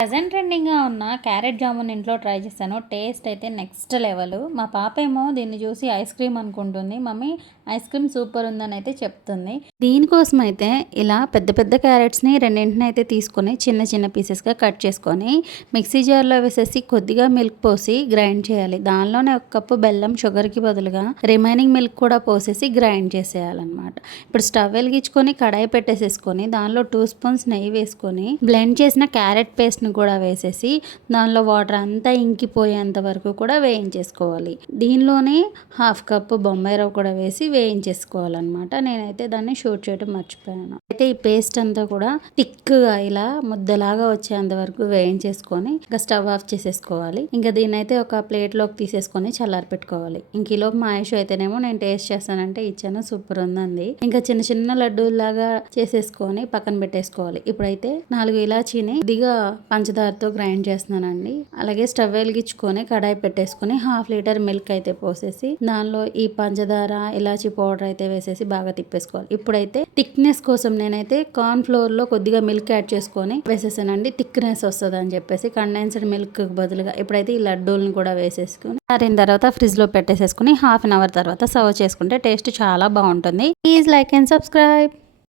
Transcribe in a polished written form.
Present ట్రెండింగ్‌గా ఉన్న carrot jamun ఇంట్లో try చేశాను. టేస్ట్ అయితే నెక్స్ట్ లెవెల్. మా పాపేమో దీన్ని చూసి ఐస్ క్రీమ్ అనుకుంటుంది. మమ్మీ ఐస్ క్రీమ్ సూపర్ ఉందని అయితే చెప్తుంది. దీనికోసం అయితే ఇలా పెద్ద పెద్ద క్యారెట్స్‌ని రెండింటిని అయితే తీసుకొని చిన్న చిన్న పీసెస్‌గా కట్ చేసుకొని మిక్సీ జార్‌లో వేసేసి కొద్దిగా మిల్క్ పోసి గ్రైండ్ చేయాలి. దానిలోనే ఒక కప్పు బెల్లం షుగర్‌కి బదులుగా రిమైనింగ్ మిల్క్ కూడా పోసేసి గ్రైండ్ చేసేయాలన్నమాట. ఇప్పుడు స్టవ్ వెలిగించుకొని కడాయి పెట్టేసేసుకొని దానిలో 2 స్పూన్స్ నెయ్యి వేసుకొని బ్లెండ్ చేసిన క్యారెట్ పేస్ట్‌ని కూడా వేసేసి దానిలో వాటర్ అంతా ఇంకిపోయేంత వరకు కూడా వేయించేసుకోవాలి. దీనిలోనే హాఫ్ కప్ బొంబాయి రవ్వ కూడా వేసి వేయించేసుకోవాలన్నమాట. నేనైతే దాన్ని షూట్ చేయడం మర్చిపోయాను. అయితే ఈ పేస్ట్ అంతా కూడా థిక్గా ఇలా ముద్దలాగా వచ్చేంత వరకు వేయించేసుకొని ఇంకా స్టవ్ ఆఫ్ చేసేసుకోవాలి. ఇంకా దీన్ని అయితే ఒక ప్లేట్లోకి తీసేసుకొని చల్లారి పెట్టుకోవాలి. ఇంక ఈలోపు మా ఆయుష్ అయితేనేమో నేను టేస్ట్ చేస్తానంటే ఇచ్చాను, సూపర్ ఉందండి. ఇంకా చిన్న చిన్న లడ్డూలాగా చేసేసుకొని పక్కన పెట్టేసుకోవాలి. ఇప్పుడైతే 4 ఇలాచీని కొద్దిగా పంచదారతో గ్రైండ్ చేస్తున్నానండి. అలాగే స్టవ్ వెలిగించుకొని కడాయి పెట్టేసుకొని 1/2 లీటర్ మిల్క్ అయితే పోసేసి దానిలో ఈ పంచదార ఇలాచీ పౌడర్ అయితే వేసేసి బాగా తిప్పేసుకోవాలి. ఇప్పుడైతే థిక్నెస్ కోసం నేనైతే కార్న్ ఫ్లోర్ లో కొద్దిగా మిల్క్ యాడ్ చేసుకొని వేసేసానండి. థిక్నెస్ వస్తుంది అని చెప్పేసి కండెన్స్డ్ మిల్క్ బదులుగా. ఇప్పుడైతే ఈ లడ్డూలను కూడా వేసేసుకుని ఆరిన తర్వాత ఫ్రిడ్జ్ లో పెట్టేసేసుకుని 1/2 అవర్ తర్వాత సర్వ్ చేసుకుంటే టేస్ట్ చాలా బాగుంటుంది. Please like and subscribe.